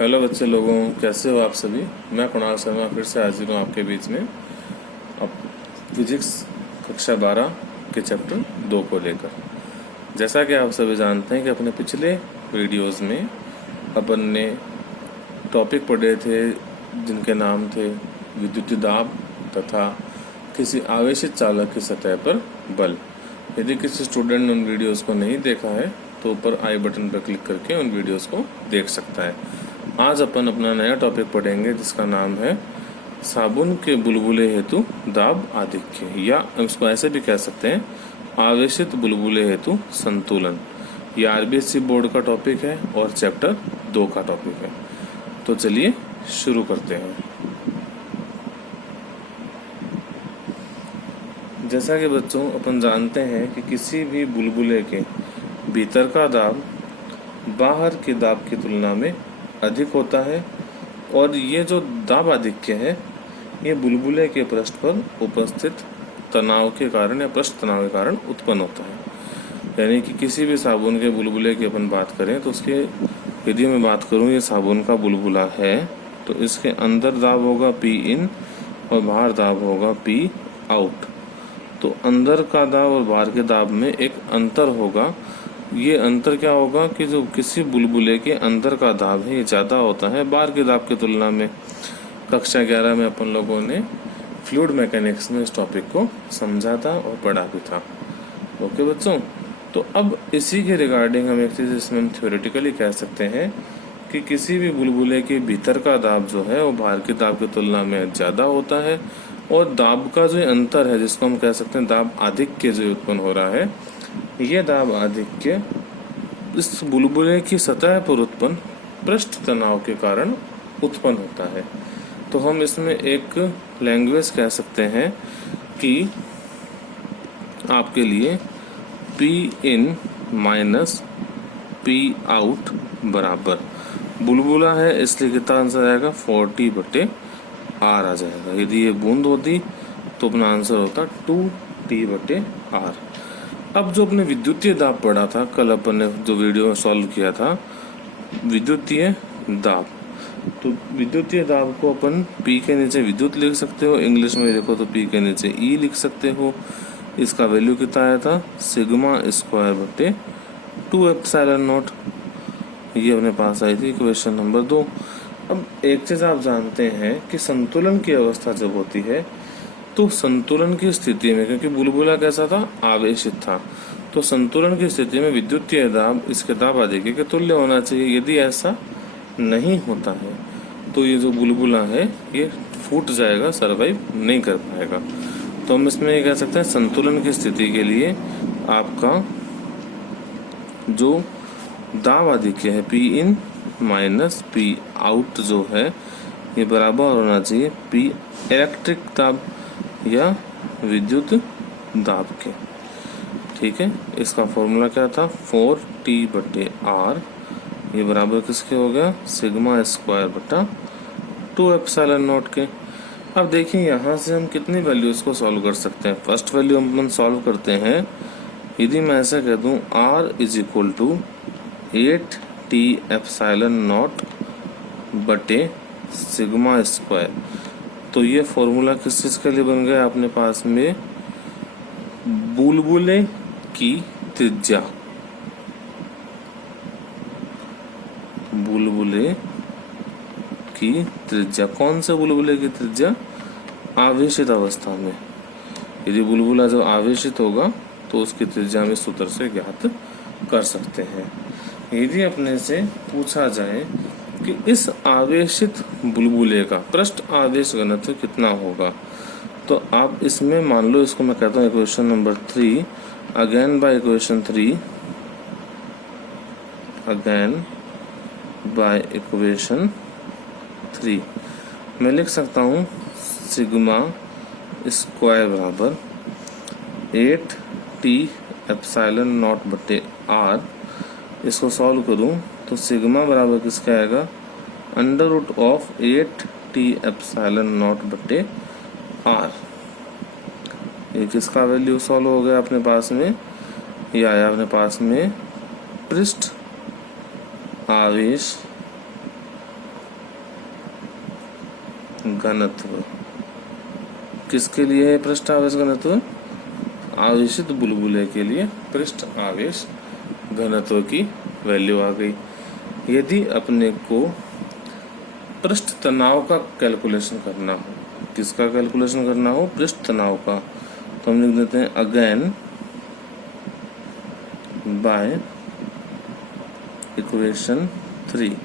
Hello बच्चे लोगों, कैसे हो आप सभी। मैं कुणाल शर्मा फिर से हाजिर हूँ आपके बीच में अब फिजिक्स कक्षा 12 के चैप्टर 2 को लेकर। जैसा कि आप सभी जानते हैं कि अपने पिछले वीडियोस में अपन ने टॉपिक पढ़े थे जिनके नाम थे विद्युत दाब तथा किसी आवेशित चालक की सतह पर बल। यदि किसी स्टूडेंट ने उन वीडियोस को नहीं देखा है तो ऊपर आई बटन पर क्लिक करके उन वीडियोस को देख सकता है। आज अपन अपना नया टॉपिक पढ़ेंगे जिसका नाम है साबुन के बुलबुले हेतु दाब आधिक्य, या इसको ऐसे भी कह सकते हैं आवेशित बुलबुले हेतु संतुलन। यह आरबीएससी बोर्ड का टॉपिक है और चैप्टर 2 का टॉपिक है। तो चलिए शुरू करते हैं। जैसा कि बच्चों अपन जानते हैं कि किसी भी बुलबुले के भीतर का दाब बाहर के दाब की तुलना में अधिक होता है, और ये जो दाब आधिक्य है ये बुलबुले के पृष्ठ पर उपस्थित तनाव के कारण या पृष्ठ तनाव के कारण उत्पन्न होता है। यानी कि किसी भी साबुन के बुलबुले की अपन बात करें तो उसके, यदि मैं बात करूं ये साबुन का बुलबुला है तो इसके अंदर दाब होगा पी इन और बाहर दाब होगा पी आउट। तो अंदर का दाब और बाहर के दाब में एक अंतर होगा। ये अंतर क्या होगा कि जो किसी बुलबुले के अंदर का दाब है ये ज़्यादा होता है बाहर के दाब की तुलना में। कक्षा 11 में अपन लोगों ने फ्लूइड मैकेनिक्स में इस टॉपिक को समझा था और पढ़ा भी था। ओके बच्चों, तो अब इसी के रिगार्डिंग हम एक चीज़ इसमें हम थ्योरेटिकली कह सकते हैं कि किसी भी बुलबुले के भीतर का दाब जो है वो बाहर के दाब की तुलना में ज़्यादा होता है, और दाब का जो अंतर है जिसको हम कह सकते हैं दाब आधिक्य जो उत्पन्न हो रहा है, ये दाब आधिक्य इस बुलबुले की सतह पर उत्पन्न पृष्ठ तनाव के कारण उत्पन्न होता है। तो हम इसमें एक लैंग्वेज कह सकते हैं कि आपके लिए P in minus P out बराबर, बुलबुला है इसलिए कितना आंसर आएगा 40/r आ जाएगा। यदि ये बूंद होती तो अपना आंसर होता 2T/r। अब जो अपने विद्युतीय दाब पढ़ा था कल, अपन ने जो वीडियो सॉल्व किया था विद्युतीय दाब, तो विद्युतीय दाब को अपन P के नीचे विद्युत लिख सकते हो, इंग्लिश में देखो तो P के नीचे E लिख सकते हो। इसका वैल्यू कितना आया था σ² 2ε0, ये अपने पास आई थी क्वेश्चन नंबर 2। अब एक चीज़ आप जानते हैं कि संतुलन की अवस्था जब होती है तो संतुलन की स्थिति में, क्योंकि बुलबुला कैसा था आवेशित था, तो संतुलन की स्थिति में विद्युतीय दाब इसके दाब आधिक्य के तुल्य होना चाहिए। यदि ऐसा नहीं होता है तो ये जो बुलबुला है ये फूट जाएगा, सरवाइव नहीं कर पाएगा। तो हम इसमें ये कह सकते हैं संतुलन की स्थिति के लिए आपका जो दाब आधिक्य है P in minus P out जो है ये बराबर होना चाहिए पी इलेक्ट्रिक दाब या विद्युत दाब के। ठीक है, इसका फॉर्मूला क्या था 4T/r, ये बराबर किसके हो गया σ² 2ε0 के। अब देखिए यहाँ से हम कितनी वैल्यूज को सॉल्व कर सकते हैं। फर्स्ट वैल्यू हम सॉल्व करते हैं। यदि मैं ऐसा कह दूँ r = 8T/σ², तो ये फॉर्मूला किस चीज़ के लिए बन गया अपने पास में, बुलबुले की त्रिज्या, बुलबुले की त्रिज्या। कौन से बुलबुले की त्रिज्या? आवेशित अवस्था में। यदि बुलबुला जब आवेशित होगा तो उसकी त्रिज्या हम इस सूत्र से ज्ञात कर सकते हैं। यदि अपने से पूछा जाए कि इस आवेशित बुलबुले का पृष्ठ आवेश घनत्व कितना होगा, तो आप इसमें मान लो, इसको मैं कहता हूँ equation number 3, again by equation 3 मैं लिख सकता हूँ σ² बराबर 8T/r। इसको सॉल्व करूँ तो सिग्मा बराबर किसका आएगा √8T/r। ये किसका वैल्यू सॉल्व हो गया अपने पास में, ये आया अपने पास में पृष्ठ आवेश घनत्व। किसके लिए है पृष्ठ आवेश घनत्व? आवेशित बुलबुले के लिए पृष्ठ आवेश घनत्व की वैल्यू आ गई। यदि अपने को पृष्ठ तनाव का कैलकुलेशन करना हो, किसका कैलकुलेशन करना हो? पृष्ठ तनाव का, तो हम लिख देते हैं अगेन बाय इक्वेशन 3।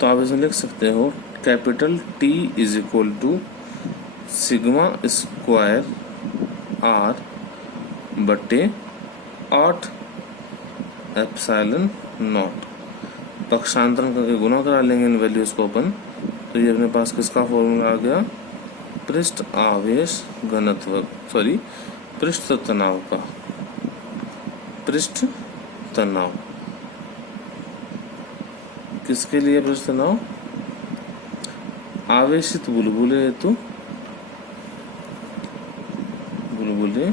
तो आप इसमें लिख सकते हो capital T is equal to sigma square R बटे 8 एप्सिलॉन नॉट। पक्षांतरण करके गुणा करा लेंगे इन वैल्यूज को अपन, तो ये अपने पास किसका फॉर्मूला आ गया? पृष्ठ आवेश घनत्व, सॉरी पृष्ठ तनाव का। पृष्ठ तनाव किसके लिए पृष्ठ तनाव? आवेशित बुलबुले हेतु, बुलबुले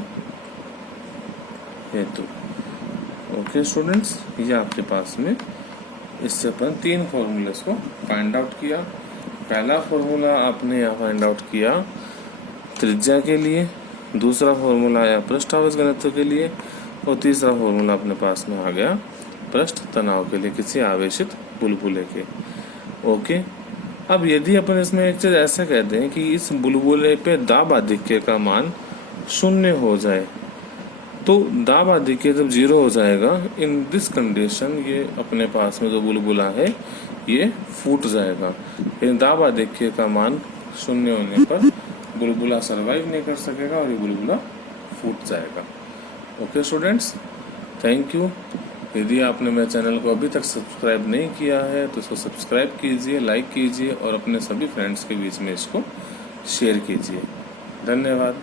हेतु। ओके स्टूडेंट्स, ये आपके पास में इससे अपन 3 फॉर्मूलेस को फाइंड आउट किया। पहला फॉर्मूला आपने यहाँ फाइंड आउट किया त्रिज्या के लिए, दूसरा फॉर्मूला आया पृष्ठ आवेश घनत्व के लिए, और तीसरा फॉर्मूला अपने पास में आ गया पृष्ठ तनाव के लिए किसी आवेशित बुलबुले के। ओके, अब यदि अपन इसमें एक चीज ऐसे कहते हैं कि इस बुलबुले पे दाब आधिक्य का मान 0 हो जाए, तो दाब आधिक्य जब 0 हो जाएगा, इन दिस कंडीशन ये अपने पास में जो बुलबुला है ये फूट जाएगा। इन दाब आधिक्य का मान 0 होने पर बुलबुला सरवाइव नहीं कर सकेगा और ये बुलबुला फूट जाएगा। Okay students, thank you. यदि आपने मेरे चैनल को अभी तक सब्सक्राइब नहीं किया है तो इसको सब्सक्राइब कीजिए, लाइक कीजिए और अपने सभी फ्रेंड्स के बीच में इसको शेयर कीजिए। धन्यवाद।